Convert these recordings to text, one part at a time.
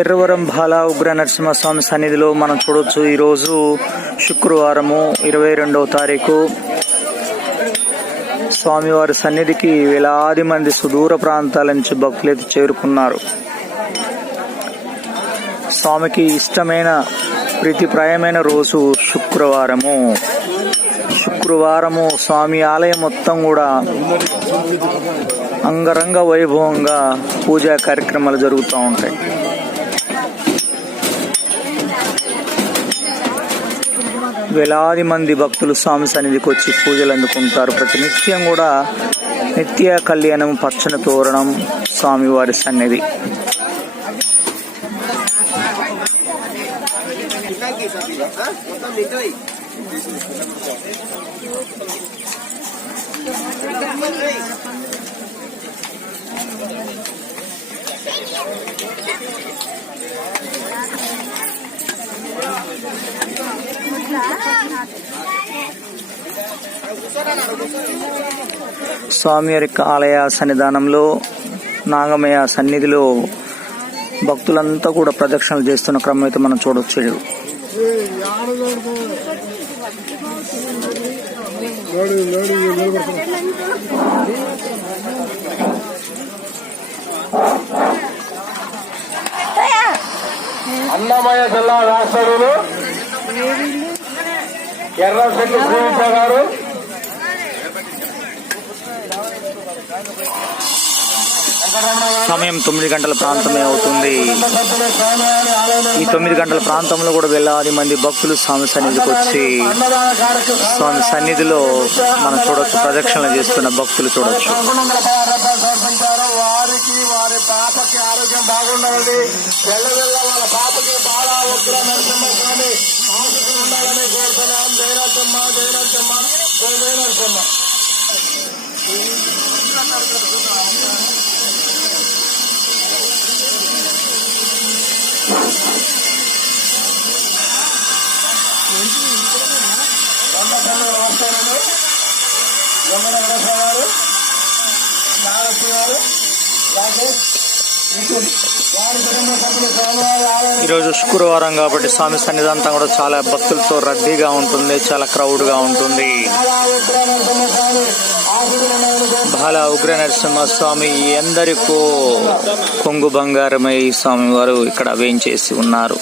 ఎర్రవరం బాల ఉగ్ర నరసింహస్వామి సన్నిధిలో మనం చూడొచ్చు. ఈరోజు శుక్రవారము 22వ తారీఖు. స్వామివారి సన్నిధికి వేలాది మంది సుదూర ప్రాంతాల నుంచి భక్తులైతే చేరుకున్నారు. స్వామికి ఇష్టమైన ప్రీతిప్రాయమైన రోజు శుక్రవారము స్వామి ఆలయం మొత్తం కూడా అంగరంగ వైభవంగా పూజా కార్యక్రమాలు జరుగుతూ ఉంటాయి. వేలాది మంది భక్తులు స్వామి సన్నిధికి వచ్చి పూజలు అందుకుంటారు. ప్రతినిత్యం కూడా నిత్య కళ్యాణం, పచ్చని తోరణం స్వామివారి సన్నిధి. స్వామివారి ఆలయ సన్నిధానంలో నాగమయ సన్నిధిలో భక్తులంతా కూడా ప్రదక్షిణలు చేస్తున్న క్రమం అయితే మనం చూడొచ్చు. అన్నమయ్య జిల్లా రాష్ట్రంలో ఎర్రశెట్టి శ్రీనివాస గారు సమయం 9 గంటల ప్రాంతమే అవుతుంది. ఈ 9 గంటల ప్రాంతంలో కూడా వేలాది మంది భక్తులు స్వామి సన్నిధికి వచ్చి స్వామి సన్నిధిలో మనం చూడొచ్చు, ప్రదక్షిణలు చేస్తున్న భక్తులు చూడొచ్చు. వారికి వారి పాపకి ఆరోగ్యం బాగుండాలని, వెళ్ళ వాళ్ళ పాపకి బాగా ఒక్కరా నరసింహస్వామి ఆశలు ఉండాలని కోరుతున్నాం. జయనరసింహ జయనరసింహ జయనరసింహ. ఈరోజు శుక్రవారం కాబట్టి స్వామి సన్నిధి అంతా కూడా చాలా భక్తులతో రద్దీగా ఉంటుంది, చాలా క్రౌడ్ గా ఉంటుంది. బాల ఉగ్ర నరసింహస్వామి ఎందరికో కొంగు బంగారమై స్వామి వారు ఇక్కడ వేంచేసి ఉన్నారు.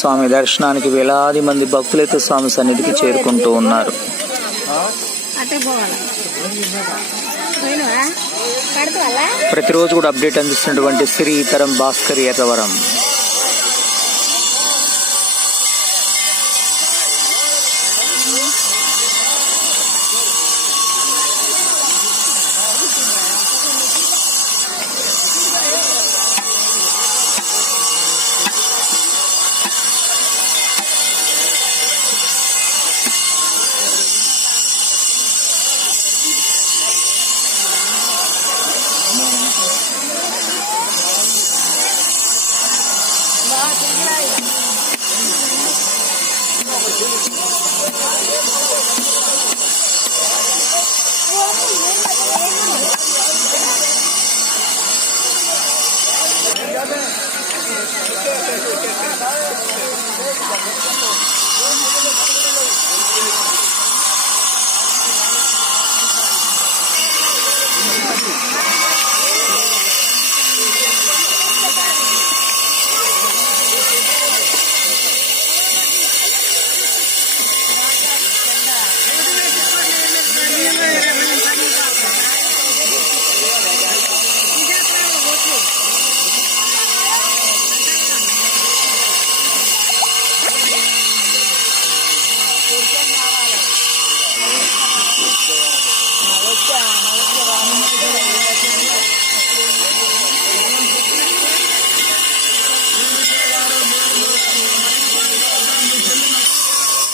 స్వామి దర్శనానికి వేలాది మంది భక్తులైతే స్వామి సన్నిధికి చేరుకుంటూ ఉన్నారు. ప్రతిరోజు కూడా అప్డేట్ అందిస్తున్నటువంటి శ్రీతరం భాస్కర్ ఎర్రవరం.